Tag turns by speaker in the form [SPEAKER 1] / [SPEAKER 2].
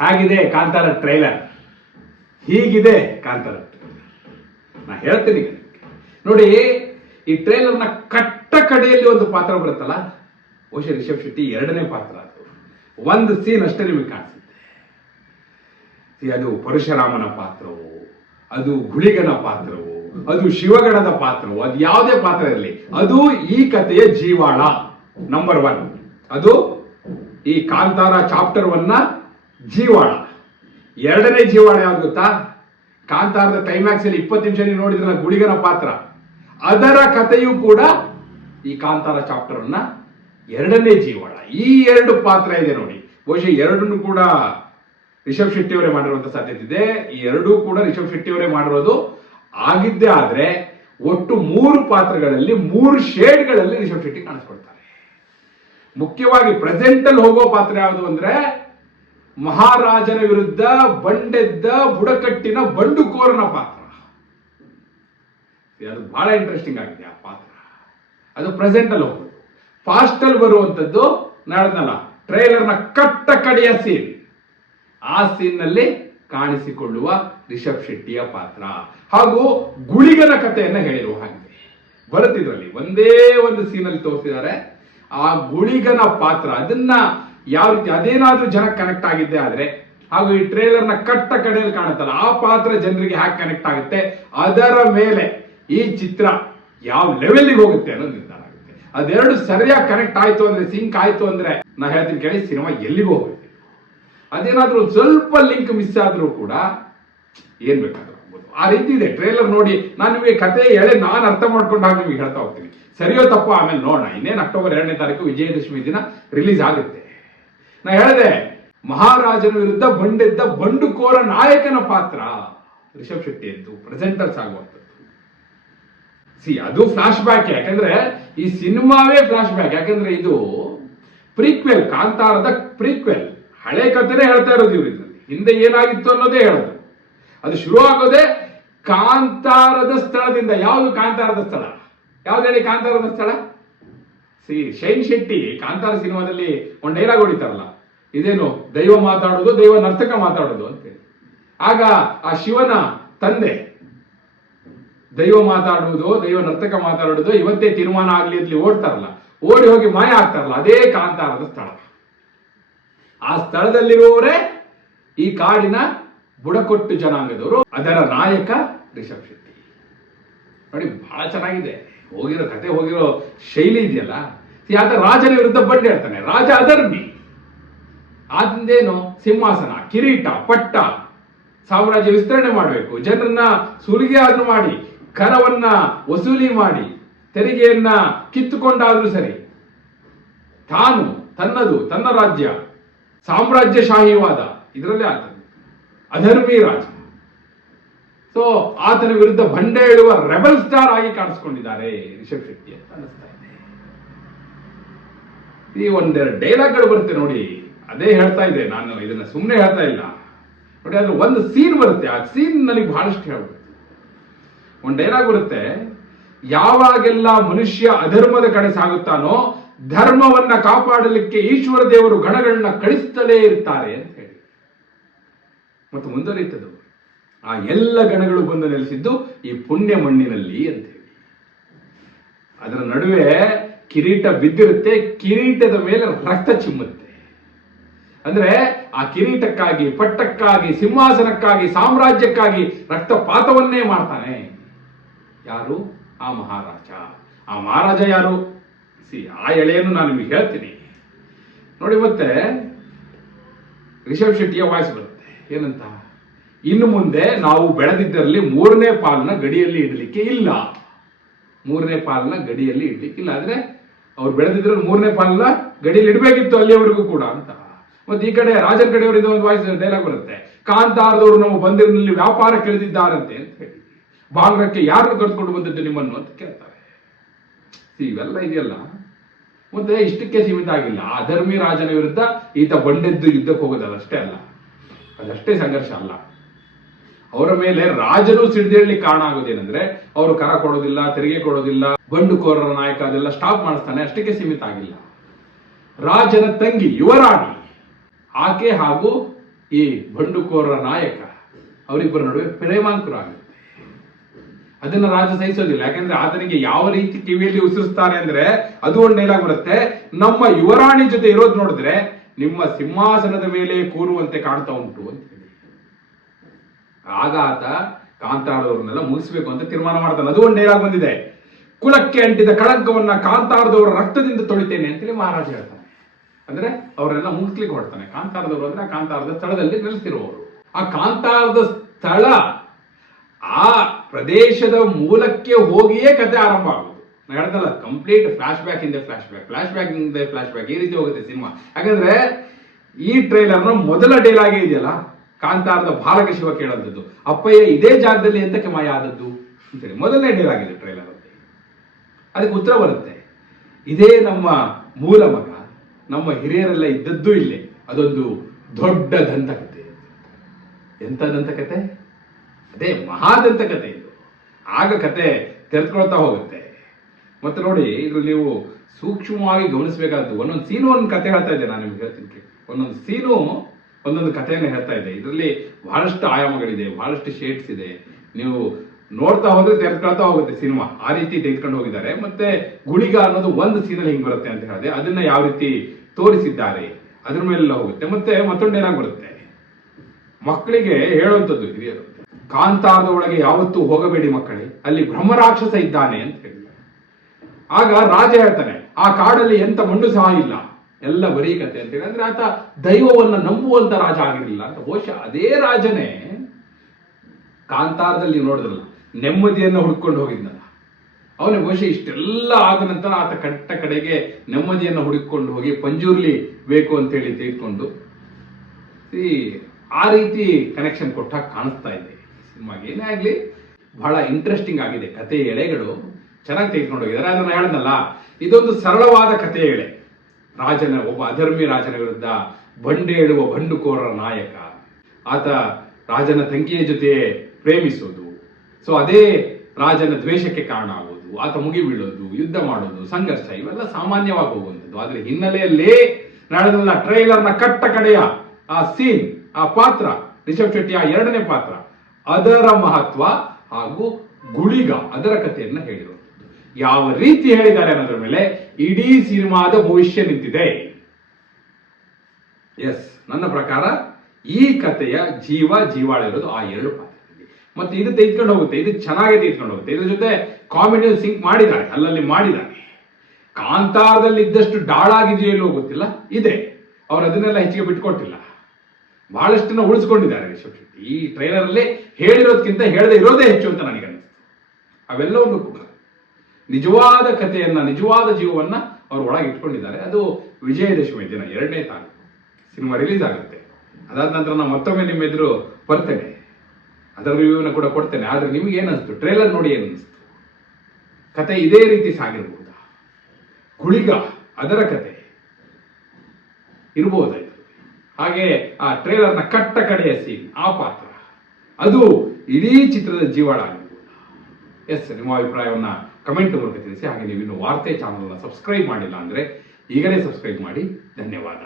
[SPEAKER 1] ಹೇಗಿದೆ ಕಾಂತಾರ ಟ್ರೈಲರ್. ಹೀಗಿದೆ ಕಾಂತಾರ ನಾ ಹೇಳ್ತೀನಿ ನೋಡಿ, ಈ ಟ್ರೈಲರ್ನ ಕಟ್ಟ ಕಡೆಯಲ್ಲಿ ಒಂದು ಪಾತ್ರ ಬರುತ್ತಲ್ಲ? ಬಹುಶಃ ರಿಷಬ್ ಶೆಟ್ಟಿ ಎರಡನೇ ಪಾತ್ರ ಅದು. ಒಂದು ಸೀನ್ ಅಷ್ಟೇ ನಿಮಗೆ ಕಾಣಿಸುತ್ತೆ. ಅದು ಪರಶುರಾಮನ ಪಾತ್ರವು, ಅದು ಗುಳಿಗನ ಪಾತ್ರವು, ಅದು ಶಿವಗಣದ ಪಾತ್ರವು, ಅದು ಯಾವುದೇ ಪಾತ್ರ ಇರಲಿ, ಅದು ಈ ಕಥೆಯ ಜೀವಾಳ ನಂಬರ್ ಒನ್ ಅದು ಈ ಕಾಂತಾರ ಚಾಪ್ಟರ್ ಒನ್ನ ಜೀವಾಳ. ಎರಡನೇ ಜೀವಾಳ ಯಾವ್ದು ಗೊತ್ತಾ? ಕಾಂತಾರದ ಕ್ಲೈಮ್ಯಾಕ್ಸ್ ಅಲ್ಲಿ ಇಪ್ಪತ್ತು ನಿಮಿಷ ನೀವು ನೋಡಿದ್ರಲ್ಲ ಗುಳಿಗನ ಪಾತ್ರ. ಅದರ ಕಥೆಯೂ ಕೂಡ ಈ ಕಾಂತಾರ ಚಾಪ್ಟರ್ ಅನ್ನ ಎರಡನೇ ಜೀವಾಳ. ಈ ಎರಡು ಪಾತ್ರ ಇದೆ ನೋಡಿ. ಬಹುಶಃ ಎರಡನ್ನು ಕೂಡ ರಿಷಬ್ ಶೆಟ್ಟಿ ಅವರೇ ಮಾಡಿರುವಂತ ಸಾಧ್ಯತೆ ಇದೆ. ಈ ಎರಡೂ ಕೂಡ ರಿಷಬ್ ಶೆಟ್ಟಿ ಅವರೇ ಮಾಡಿರೋದು ಆಗಿದ್ದೇ ಆದ್ರೆ ಒಟ್ಟು ಮೂರು ಪಾತ್ರಗಳಲ್ಲಿ, ಮೂರು ಶೇಡ್ಗಳಲ್ಲಿ ರಿಷಬ್ ಶೆಟ್ಟಿ ಕಾಣಿಸ್ಕೊಳ್ತಾರೆ. ಮುಖ್ಯವಾಗಿ ಪ್ರೆಸೆಂಟ್ ಅಲ್ಲಿ ಹೋಗೋ ಪಾತ್ರ ಯಾವುದು ಅಂದ್ರೆ ಮಹಾರಾಜನ ವಿರುದ್ಧ ಬಂಡೆದ್ದ ಬುಡಕಟ್ಟಿನ ಬಂಡುಕೋರನ ಪಾತ್ರ. ಅದು ಬಹಳ ಇಂಟ್ರೆಸ್ಟಿಂಗ್ ಆಗಿದೆ ಆ ಪಾತ್ರ. ಅದು ಪ್ರೆಸೆಂಟ್ ಅಲ್ಲಿ ಹೋಗುದು. ಫಾಸ್ಟ್ ಅಲ್ಲಿ ಬರುವಂತದ್ದು ನಡೆದಲ್ಲ. ಟ್ರೈಲರ್ನ ಕಟ್ಟ ಕಡೆಯ ಸೀನ್ ಆ ಸೀನ್ನಲ್ಲಿ ಕಾಣಿಸಿಕೊಳ್ಳುವ ರಿಷಬ್ ಶೆಟ್ಟಿಯ ಪಾತ್ರ. ಹಾಗೂ ಗುಳಿಗನ ಕಥೆಯನ್ನ ಹೇಳಿರುವ ಹಾಗೆ. ಬರುತ್ತಿದ್ರಲ್ಲಿ ಒಂದೇ ಒಂದು ಸೀನ್ ಅಲ್ಲಿ ತೋರಿಸಿದ್ದಾರೆ. ಆ ಗುಳಿಗನ ಪಾತ್ರ, ಅದನ್ನ ಯಾವ ರೀತಿ ಅದೇನಾದ್ರೂ ಜನ ಕನೆಕ್ಟ್ ಆಗಿದ್ದೆ ಆದ್ರೆ, ಹಾಗೂ ಈ ಟ್ರೇಲರ್ನ ಕಟ್ಟ ಕಡೆಯಲ್ಲಿ ಕಾಣುತ್ತಲ್ಲ, ಆ ಪಾತ್ರ ಜನರಿಗೆ ಹ್ಯಾಕ್ ಕನೆಕ್ಟ್ ಆಗುತ್ತೆ? ಅದರ ಮೇಲೆ ಈ ಚಿತ್ರ ಯಾವ ಲೆವೆಲ್ಗೆ ಹೋಗುತ್ತೆ ಅನ್ನೋದು ನಿರ್ಧಾರ ಆಗುತ್ತೆ. ಅದೆರಡು ಸರಿಯಾಗಿ ಕನೆಕ್ಟ್ ಆಯ್ತು ಅಂದ್ರೆ ಸಿಂಕ್ ಆಯ್ತು ಅಂದ್ರೆ, ನಾ ಹೇಳ್ತೀನಿ ಕೇಳಿ, ಸಿನಿಮಾ ಎಲ್ಲಿಗೂ ಹೋಗುತ್ತೆ. ಅದೇನಾದ್ರೂ ಸ್ವಲ್ಪ ಲಿಂಕ್ ಮಿಸ್ ಆದ್ರೂ ಕೂಡ ಏನ್ ಬೇಕಾದ್ರೂ ಆ ರೀತಿ ಇದೆ. ಟ್ರೇಲರ್ ನೋಡಿ, ನಾನು ನಿಮಗೆ ಕತೆ ಹೇಳಿ, ನಾನು ಅರ್ಥ ಮಾಡ್ಕೊಂಡು ಹಾಗೆ ನಿಮಗೆ ಹೇಳ್ತಾ ಹೋಗ್ತೀನಿ. ಸರಿಯೋ ತಪ್ಪು, ಆಮೇಲೆ ನೋಡೋಣ. ಇನ್ನೇನು ಅಕ್ಟೋಬರ್ ಎರಡನೇ ತಾರೀಕು ವಿಜಯದಶಮಿ ದಿನ ರಿಲೀಸ್ ಆಗುತ್ತೆ. ನಾ ಹೇಳಿದೆ, ಮಹಾರಾಜನ ವಿರುದ್ಧ ಬಂಡೆದ್ದ ಬಂಡುಕೋರ ನಾಯಕನ ಪಾತ್ರ ರಿಷಬ್ ಶೆಟ್ಟಿ ಅಂತ ಪ್ರೆಸೆಂಟರ್ಸ್ ಆಗುವಂಥದ್ದು. ಸಿ ಅದು ಫ್ಲಾಶ್ ಬ್ಯಾಕ್ ಯಾಕಂದ್ರೆ ಈ ಸಿನಿಮಾವೇ ಫ್ಲಾಶ್ ಬ್ಯಾಕ್ ಯಾಕಂದ್ರೆ ಇದು ಪ್ರೀಕ್ವೆಲ್ ಕಾಂತಾರದ ಪ್ರೀಕ್ವೆಲ್ ಹಳೆ ಕಥೆನೇ ಹೇಳ್ತಾ ಇರೋದು ಇವ್ರು ಇದರಲ್ಲಿ. ಹಿಂದೆ ಏನಾಗಿತ್ತು ಅನ್ನೋದೇ ಹೇಳೋದು. ಅದು ಶುರು ಆಗೋದೇ ಕಾಂತಾರದ ಸ್ಥಳದಿಂದ. ಯಾವುದು ಕಾಂತಾರದ ಸ್ಥಳ? ಯಾವ್ದು ಹೇಳಿ ಕಾಂತಾರದ ಸ್ಥಳ? ಸಿ ಶೈನ್ ಶೆಟ್ಟಿ ಕಾಂತಾರ ಸಿನಿಮಾದಲ್ಲಿ ಒಂದು ಡೈಲಾಗ್ ಹೊಡಿತಾರಲ್ಲ. ಇದೇನು ದೈವ ಮಾತಾಡೋದು ದೈವ ನರ್ತಕ ಮಾತಾಡೋದು ಅಂತೇಳಿ ಆಗ ಆ ಶಿವನ ತಂದೆ ದೈವ ಮಾತಾಡುವುದು, ದೈವ ನರ್ತಕ ಮಾತಾಡೋದು ಇವತ್ತೇ ತೀರ್ಮಾನ ಆಗ್ಲಿ ಅಂತ ಓಡ್ತಾರಲ್ಲ, ಓಡಿ ಹೋಗಿ ಮಾಯ ಆಗ್ತಾರಲ್ಲ ಅದೇ ಕಾಂತಾರದ ಸ್ಥಳ. ಆ ಸ್ಥಳದಲ್ಲಿರುವವರೇ ಈ ಕಾಡಿನ ಬುಡಕೊಟ್ಟು ಜನಾಂಗದವರು, ಅದರ ನಾಯಕ ರಿಷಬ್ ಶೆಟ್ಟಿ. ನೋಡಿ, ಬಹಳ ಚೆನ್ನಾಗಿದೆ. ಹೋಗಿರೋ ಕತೆ, ಹೋಗಿರೋ ಶೈಲಿ ಇದೆಯಲ್ಲ. ಆತ ರಾಜನ ವಿರುದ್ಧ ಬಂಡೆ ಹೇಳ್ತಾನೆ ರಾಜ ಅಧರ್ಮಿ. ಆದಿಂದೇನು ಸಿಂಹಾಸನ, ಕಿರೀಟ, ಪಟ್ಟ ಸಾಮ್ರಾಜ್ಯ ವಿಸ್ತರಣೆ ಮಾಡಬೇಕು. ಜನರನ್ನ ಸುಲಿಗೆ ಆದ್ರೂ ಮಾಡಿ, ಕರವನ್ನ ವಸೂಲಿ ಮಾಡಿ, ತೆರಿಗೆಯನ್ನ ಕಿತ್ತುಕೊಂಡಾದ್ರೂ ಸರಿ, ತಾನು ತನ್ನದು, ತನ್ನ ರಾಜ್ಯ, ಸಾಮ್ರಾಜ್ಯಶಾಹಿವಾದ, ಇದರಲ್ಲೇ ಆತ. ಅಧರ್ಮಿ ರಾಜ. ಸೊ ಆತನ ವಿರುದ್ಧ ಬಂಡೆ ಇಳುವ ರೆಬಲ್ ಸ್ಟಾರ್ ಆಗಿ ಕಾಣಿಸ್ಕೊಂಡಿದ್ದಾರೆ ರಿಷಬ್ ಶೆಟ್ಟಿ ಅಂತ ಅನ್ನಿಸ್ತಾ ಇದೆ. ಈ ಒಂದೆರಡು ಡೈಲಾಗ್ಗಳು ಬರುತ್ತೆ ನೋಡಿ. ಅದೇ ಹೇಳ್ತಾ ಇದೆ, ನಾನು ಇದನ್ನ ಸುಮ್ಮನೆ ಹೇಳ್ತಾ ಇಲ್ಲ. ನೋಡಿ ಅದ್ರ ಒಂದು ಸೀನ್ ಬರುತ್ತೆ, ಆ ಸೀನ್ ನನಗೆ ಬಹಳಷ್ಟು ಹೇಳ್ಬೇಕು. ಒಂದು ಡೈಲಾಗ್ ಬರುತ್ತೆ, ಯಾವಾಗೆಲ್ಲ ಮನುಷ್ಯ ಅಧರ್ಮದ ಕಡೆ ಸಾಗುತ್ತಾನೋ, ಧರ್ಮವನ್ನ ಕಾಪಾಡಲಿಕ್ಕೆ ಈಶ್ವರ ದೇವರು ಗಣಗಳನ್ನ ಕಳಿಸ್ತಲೇ ಇರ್ತಾರೆ ಅಂತ ಹೇಳಿ. ಮತ್ತು ಮುಂದುವರಿಯುತ್ತದೆ ಆ ಎಲ್ಲ ಗಣಗಳು ಬಂದು ನೆಲೆಸಿದ್ದು ಈ ಪುಣ್ಯ ಮಣ್ಣಿನಲ್ಲಿ ಅಂತ ಹೇಳಿ. ಅದರ ನಡುವೆ ಕಿರೀಟ ಬಿದ್ದಿರುತ್ತೆ, ಕಿರೀಟದ ಮೇಲೆ ರಕ್ತ ಚಿಮ್ಮುತ್ತೆ. ಅಂದ್ರೆ ಆ ಕಿರೀಟಕ್ಕಾಗಿ, ಪಟ್ಟಕ್ಕಾಗಿ, ಸಿಂಹಾಸನಕ್ಕಾಗಿ, ಸಾಮ್ರಾಜ್ಯಕ್ಕಾಗಿ ರಕ್ತಪಾತವನ್ನೇ ಮಾಡ್ತಾನೆ. ಯಾರು? ಆ ಮಹಾರಾಜ. ಆ ಮಹಾರಾಜ ಯಾರು? ಸಿ, ಆ ಎಳೆಯನ್ನು ನಾನು ನಿಮಗೆ ಹೇಳ್ತೀನಿ. ನೋಡಿ ಮತ್ತೆ, ರಿಷಬ್ ಶೆಟ್ಟಿಯ ವಾಯ್ಸ್ ಬರುತ್ತೆ. ಏನಂತ? ಇನ್ನು ಮುಂದೆ ನಾವು ಬೆಳೆದಿದ್ದರಲ್ಲಿ ಮೂರನೇ ಪಾಲನ್ನ ಗಡಿಯಲ್ಲಿ ಇಡಲಿಕ್ಕೆ ಇಲ್ಲ. ಮೂರನೇ ಪಾಲನ್ನ ಗಡಿಯಲ್ಲಿ ಇಡಲಿಕ್ಕೆ ಇಲ್ಲ. ಆದ್ರೆ ಅವ್ರು ಬೆಳೆದಿದ್ರಲ್ಲಿ ಮೂರನೇ ಪಾಲನ್ನ ಗಡಿಯಲ್ಲಿ ಇಡಬೇಕಿತ್ತು ಅಲ್ಲಿಯವರೆಗೂ ಕೂಡ ಅಂತ. ಮತ್ತೆ ಈ ಕಡೆ ರಾಜನ ಕಡೆಯವರಿಂದ ಒಂದು ವಾಯ್ಸ್ ಡೈಲಾಗ್ ಬರುತ್ತೆ. ಕಾಂತಾರದವರು ನಮ್ಮ ಬಂದಿರಿನಲ್ಲಿ ವ್ಯಾಪಾರ ಕೆಳೆದಿದ್ದಾರಂತೆ ಅಂತ ಹೇಳಿ. ಬಾಂಗ್ರಕ್ಕೆ ಯಾರು ಕರೆದುಕೊಂಡು ಬಂದದ್ದು ನಿಮ್ಮನ್ನು ಅಂತ ಕೇಳ್ತಾರೆ. ಇವೆಲ್ಲ ಇದೆಯಲ್ಲ. ಮತ್ತೆ ಇಷ್ಟಕ್ಕೆ ಸೀಮಿತ ಆಗಿಲ್ಲ. ಆ ಧರ್ಮಿ ರಾಜನ ವಿರುದ್ಧ ಈತ ಬಂಡೆದ್ದು ಯುದ್ಧಕ್ಕೆ ಹೋಗೋದು ಅದಷ್ಟೇ ಅಲ್ಲ. ಅದಷ್ಟೇ ಸಂಘರ್ಷ ಅಲ್ಲ. ಅವರ ಮೇಲೆ ರಾಜರು ಸಿಡಿದೇಳಿ ಕಾರಣ ಆಗೋದೇನೆಂದ್ರೆ, ಅವರು ಕರ ಕೊಡೋದಿಲ್ಲ, ತೆರಿಗೆ ಕೊಡೋದಿಲ್ಲ, ಬಂಡುಕೋರರ ನಾಯಕ ಅದೆಲ್ಲ ಸ್ಟಾಪ್ ಮಾಡಿಸ್ತಾನೆ, ಅಷ್ಟಕ್ಕೆ ಸೀಮಿತ ಆಗಿಲ್ಲ. ರಾಜನ ತಂಗಿ ಯುವರಾಣಿ ಆಕೆ ಹಾಗೂ ಈ ಬಂಡುಕೋರರ ನಾಯಕ, ಅವರಿಬ್ಬರ ನಡುವೆ ಪ್ರೇಮಾಂಕುರ ಆಗುತ್ತೆ ಅದನ್ನ ರಾಜ ಸಹಿಸೋದಿಲ್ಲ. ಯಾಕಂದ್ರೆ ಆತನಿಗೆ ಯಾವ ರೀತಿ ಕಿವಿಯಲ್ಲಿ ಉಸಿರಿಸ್ತಾರೆ ಅಂದ್ರೆ ಅದು ಒಂದು ಡೈಲಾಗ್ ಬರುತ್ತೆ. ನಮ್ಮ ಯುವರಾಣಿ ಜೊತೆ ಇರೋದು ನೋಡಿದ್ರೆ ನಿಮ್ಮ ಸಿಂಹಾಸನದ ಮೇಲೆ ಕೂರುವಂತೆ ಕಾಣ್ತಾ ಉಂಟು ಅಂತ ಹೇಳಿ. ಆಗ ಆತ ಕಾಂತಾರದವ್ರನ್ನೆಲ್ಲ ಮುಗಿಸ್ಬೇಕು ಅಂತ ತೀರ್ಮಾನ ಮಾಡ್ತಾನೆ. ಅದು ಒಂದು ಡೈಲಾಗ್ ಬಂದಿದೆ. ಕುಲಕ್ಕೆ ಅಂಟಿದ ಕಳಂಕವನ್ನ ಕಾಂತಾರದವರ ರಕ್ತದಿಂದ ತೊಳಿತೇನೆ ಅಂತೇಳಿ ಮಹಾರಾಜ ಹೇಳ್ತಾನೆ ಅಂದ್ರೆ ಅವರೆಲ್ಲ ಮುಗಿಸ್ಲಿಕ್ಕೆ ಹೊಡ್ತಾನೆ ಕಾಂತಾರದವರು ಅಂದ್ರೆ ಕಾಂತಾರದ ಸ್ಥಳದಲ್ಲಿ ನೆಲೆಸಿರುವವರು. ಆ ಕಾಂತಾರದ ಸ್ಥಳ ಆ ಪ್ರದೇಶದ ಮೂಲಕ್ಕೆ ಹೋಗಿಯೇ ಕತೆ ಆರಂಭ ಆಗುದು ನಾನು ಹೇಳ್ದಲ್ಲ ಕಂಪ್ಲೀಟ್ ಫ್ಲಾಶ್ ಬ್ಯಾಕ್ ಇಂದ ಫ್ಲಾಶ್ ಬ್ಯಾಕ್ ಫ್ಲಾಶ್ ಬ್ಯಾಕ್ ಇಂದ ಫ್ಲಾಶ್ ಬ್ಯಾಕ್ ಈ ರೀತಿ ಹೋಗುತ್ತೆ ಸಿನಿಮಾ. ಯಾಕಂದ್ರೆ ಈ ಟ್ರೈಲರ್ನ ಮೊದಲ ಡೈಲಾಗೇ ಇದೆಯಲ್ಲ? ಕಾಂತಾರದ ಬಾಲಕ ಶಿವ ಕೇಳದ್ದು ಅಪ್ಪಯ್ಯ ಇದೇ ಜಾಗದಲ್ಲಿ ಎಂತಕ್ಕೆ ಮಾಯ ಆದದ್ದು? ಅಂತೇಳಿ. ಮೊದಲನೇ ಇದೆ ಟ್ರೈಲರ್ ಅದಕ್ಕೆ ಉತ್ತರ ಬರುತ್ತೆ. ಇದೇ ನಮ್ಮ ಮೂಲ ಮಗ. ನಮ್ಮ ಹಿರಿಯರೆಲ್ಲ ಇದ್ದದ್ದು ಇಲ್ಲೇ. ಅದೊಂದು ದೊಡ್ಡ ದಂತಕತೆ. ಎಂತ ದಂತಕತೆ? ಅದೇ ಮಹಾದಂತಕತೆ ಇದು. ಆಗ ಕತೆ ತೆರೆದುಕೊಳ್ತಾ ಹೋಗುತ್ತೆ. ಮತ್ತೆ ನೋಡಿ ಇದು ನೀವು ಸೂಕ್ಷ್ಮವಾಗಿ ಗಮನಿಸಬೇಕಾದ್ದು ಒಂದೊಂದು ಸೀನು ಒಂದು ಕತೆ ಹೇಳ್ತಾ ಇದ್ದೆ ನಾನು ನಿಮ್ಗೆ ಹೇಳ್ತೀನಿ. ಒಂದೊಂದು ಸೀನು ಒಂದೊಂದು ಕಥೆಯನ್ನು ಹೇಳ್ತಾ ಇದೆ ಇದರಲ್ಲಿ ಬಹಳಷ್ಟು ಆಯಾಮಗಳಿದೆ, ಬಹಳಷ್ಟು ಶೇಡ್ಸ್ ಇದೆ. ನೀವು ನೋಡ್ತಾ ಹೋದ್ರೆ ತೆರೆದ್ಕೊಳ್ತಾ ಹೋಗುತ್ತೆ ಸಿನಿಮಾ. ಆ ರೀತಿ ತೆಗೆದುಕೊಂಡು ಹೋಗಿದ್ದಾರೆ. ಮತ್ತೆ ಗುಳಿಗ ಅನ್ನೋದು ಒಂದು ಸೀನಲ್ಲಿ ಹಿಂಗ್ ಬರುತ್ತೆ ಅಂತ ಹೇಳಿದೆ. ಅದನ್ನ ಯಾವ ರೀತಿ ತೋರಿಸಿದ್ದಾರೆ, ಅದ್ರ ಮೇಲೆಲ್ಲ ಹೋಗುತ್ತೆ. ಮತ್ತೆ ಮತ್ತೊಂದು ಏನಾಗಿ ಬರುತ್ತೆ. ಮಕ್ಕಳಿಗೆ ಹೇಳುವಂಥದ್ದು ಹಿರಿಯರು, ಕಾಂತಾರದ ಒಳಗೆ ಯಾವತ್ತೂ ಹೋಗಬೇಡಿ ಮಕ್ಕಳೇ, ಅಲ್ಲಿ ಬ್ರಹ್ಮರಾಕ್ಷಸ ಇದ್ದಾನೆ ಅಂತ ಹೇಳಿದ್ದಾರೆ ಆಗ ರಾಜ ಹೇಳ್ತಾನೆ, ಆ ಕಾಡಲ್ಲಿ ಎಂತ ಮಣ್ಣು ಸಹ ಇಲ್ಲ. ಎಲ್ಲ ಬರೀ ಕತೆ ಅಂತ ಹೇಳಿ. ಅಂದ್ರೆ ಆತ ದೈವವನ್ನ ನಂಬುವಂತ ರಾಜ ಆಗಿರಲಿಲ್ಲ ಅಂತ. ಬಹುಶಃ ಅದೇ ರಾಜನೇ ಕಾಂತಾರದಲ್ಲಿ ನೋಡಿದ್ರಲ್ಲ. ನೆಮ್ಮದಿಯನ್ನು ಹುಡ್ಕೊಂಡು ಹೋಗಿದ್ನಲ್ಲ ಅವನ ಬಹುಶಃ ಇಷ್ಟೆಲ್ಲ ಆದ ನಂತರ ಆತ ಕಟ್ಟ ಕಡೆಗೆ ನೆಮ್ಮದಿಯನ್ನು ಹುಡುಕೊಂಡು ಹೋಗಿ ಪಂಜೂರ್ಲಿ ಬೇಕು ಅಂತೇಳಿ ತೆಗೆದುಕೊಂಡು ಈ ಆ ರೀತಿ ಕನೆಕ್ಷನ್ ಕೊಟ್ಟಾಗ ಕಾಣಿಸ್ತಾ ಇದೆ. ಸಿನಿಮಾಗೆ ಏನೇ ಆಗಲಿ, ಬಹಳ ಇಂಟ್ರೆಸ್ಟಿಂಗ್ ಆಗಿದೆ. ಕತೆ ಎಳೆಗಳು ಚೆನ್ನಾಗಿ ತೆಗೆದುಕೊಂಡು ಹೋಗಿದ್ದಾರೆ. ಅದನ್ನು ಹೇಳ್ದಲ್ಲ, ಇದೊಂದು ಸರಳವಾದ ಕತೆ ಎಳೆ. ರಾಜನ, ಒಬ್ಬ ಅಧರ್ಮಿ ರಾಜನ ವಿರುದ್ಧ ಬಂಡೆ ಹೇಳುವ ಬಂಡುಕೋರರ ನಾಯಕ. ಆತ ರಾಜನ ತಂಗಿಯ ಜೊತೆ ಪ್ರೇಮಿಸೋದು. ಸೊ ಅದೇ ರಾಜನ ದ್ವೇಷಕ್ಕೆ ಕಾರಣ ಆಗೋದು, ಆತ ಮುಗಿ ಬೀಳೋದು, ಯುದ್ಧ ಮಾಡೋದು, ಸಂಘರ್ಷ ಇವೆಲ್ಲ ಸಾಮಾನ್ಯವಾಗಿ ಹೋಗುವಂಥದ್ದು. ಆದ್ರೆ ಹಿನ್ನೆಲೆಯಲ್ಲಿ ನಡೆದಲ್ಲ ಟ್ರೈಲರ್ನ ಕಟ್ಟ ಕಡೆಯ ಆ ಸೀನ್, ಆ ಪಾತ್ರ, ರಿಷಬ್ ಶೆಟ್ಟಿ ಆ ಎರಡನೇ ಪಾತ್ರ, ಅದರ ಮಹತ್ವ ಹಾಗೂ ಗುಳಿಗ, ಅದರ ಕಥೆಯನ್ನ ಹೇಳಿರುವಂಥದ್ದು. ಯಾವ ರೀತಿ ಹೇಳಿದ್ದಾರೆ ಅನ್ನೋದ್ರ ಮೇಲೆ ಇಡೀ ಸಿನಿಮಾದ ಭವಿಷ್ಯ ನಿಂತಿದೆ. ಎಸ್ ನನ್ನ ಪ್ರಕಾರ ಈ ಕಥೆಯ ಜೀವ, ಜೀವಾಳ ಇರೋದು ಆ ಎರಡು ಪಾತ್ರದಲ್ಲಿ ಮತ್ತೆ ಇದು ತೆಗೆದುಕೊಂಡು ಹೋಗುತ್ತೆ, ಇದು ಚೆನ್ನಾಗಿ ತೆಗೆದುಕೊಂಡು ಹೋಗುತ್ತೆ. ಇದ್ರ ಜೊತೆ ಕಾಮಿಡಿ ಸಿಂಕ್ ಮಾಡಿದ್ದಾರೆ, ಅಲ್ಲಲ್ಲಿ ಮಾಡಿದ್ದಾರೆ. ಕಾಂತಾರದಲ್ಲಿ ಇದ್ದಷ್ಟು ಡಾಳಾಗಿದೆಯೋ ಇಲ್ಲೋ ಗೊತ್ತಿಲ್ಲ, ಇದೆ. ಅವ್ರು ಅದನ್ನೆಲ್ಲ ಹೆಚ್ಚಿಗೆ ಬಿಟ್ಕೊಟ್ಟಿಲ್ಲ. ಬಹಳಷ್ಟನ್ನ ಉಳಿಸ್ಕೊಂಡಿದ್ದಾರೆ ರಿಷಬ್ ಈ ಟ್ರೈಲರ್ ಅಲ್ಲಿ ಹೇಳಿರೋದಕ್ಕಿಂತ ಹೇಳದೆ ಇರೋದೇ ಹೆಚ್ಚು ಅಂತ ನನಗೆ ಅನಿಸ್ತು. ಅವೆಲ್ಲವನ್ನು ಕೂಡ ನಿಜವಾದ ಕಥೆಯನ್ನ, ನಿಜವಾದ ಜೀವವನ್ನ ಅವ್ರು ಒಳಗೆ ಇಟ್ಕೊಂಡಿದ್ದಾರೆ. ಅದು ವಿಜಯದಶಮಿ ದಿನ, ಎರಡನೇ ತಾರೀಕು. ಸಿನಿಮಾ ರಿಲೀಸ್ ಆಗುತ್ತೆ. ಅದಾದ ನಂತರ ನಾವು ಮತ್ತೊಮ್ಮೆ ನಿಮ್ಮ ಎದುರು ಬರ್ತೇನೆ. ಅದರ ರಿವ್ಯೂನ ಕೂಡ ಕೊಡ್ತೇನೆ. ಆದರೆ ನಿಮ್ಗೆ ಏನಿಸ್ತು ಟ್ರೇಲರ್ ನೋಡಿ ಏನು ಅನಿಸ್ತು ಕತೆ ಇದೇ ರೀತಿ ಸಾಗಿರಬಹುದ ಗುಳಿಗ ಅದರ ಕತೆ ಇರ್ಬೋದಾಯ್ತು. ಹಾಗೆ ಆ ಟ್ರೇಲರ್ನ ಕಟ್ಟ ಕಡೆಯ ಸೀನ್, ಆ ಪಾತ್ರ, ಅದು ಇಡೀ ಚಿತ್ರದ ಜೀವಾಳ ಆಗಿರ್ಬೋದು. ಎಸ್ ನಿಮ್ಮ ಅಭಿಪ್ರಾಯವನ್ನ ಕಮೆಂಟ್ ಮೂಲಕ ತಿಳಿಸಿ. ಹಾಗೆ ನೀವು ಇನ್ನು ವಾರ್ತೆ ಚಾನಲ್ನ ಸಬ್ಸ್ಕ್ರೈಬ್ ಮಾಡಿಲ್ಲ ಅಂದ್ರೆ ಈಗಲೇ ಸಬ್ಸ್ಕ್ರೈಬ್ ಮಾಡಿ. ಧನ್ಯವಾದ.